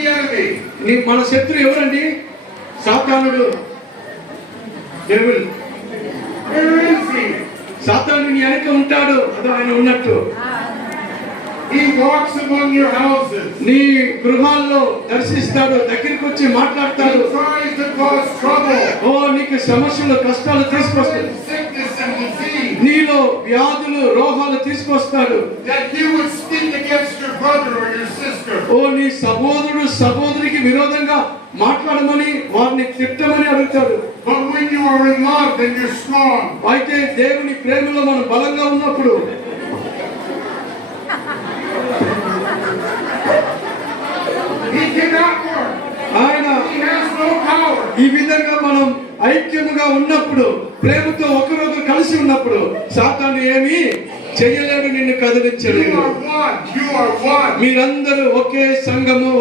the enemy? మన శత్రువు ఎవరండి? సాతానుడు. డెవిల్. Where is he? సాతాను నీ వెనక ఉంటాడు. అదో ఆయన ఉన్నట్టు. He walks among your houses. నీ గృహాల్లో దర్శిస్తాడు, దగ్గరికి వచ్చి మాట్లాడతాడు. He tries to cause trouble. ఓ నీకు సమస్యలు, కష్టాలు తీసుకొస్తాడు. Sickness and disease. నీలో వ్యాధులు, రోగాలు తీసుకొస్తాడు. That you would speak against your brother or your sister. ఓ నీ సహోదరుడు సహోదరికి విరోధంగా మాట్లాడమని, వారిని తిట్టమని అడుగుతాడు. But when you are in love, then you're strong. అయితే దేవుని ప్రేమలో మనం బలంగా ఉన్నప్పుడు He cannot work. ఆయన He has no power. ఈ విధంగా మనం ఐక్యముగా ఉన్నప్పుడు, ప్రేమతో ఒకరొకరు కలిసి ఉన్నప్పుడు సాతాను ఏమీ చేయలేడు, నిన్ను కదిలించలేడు. You are one. You are one. మీరందరూ ఒకే సంఘము.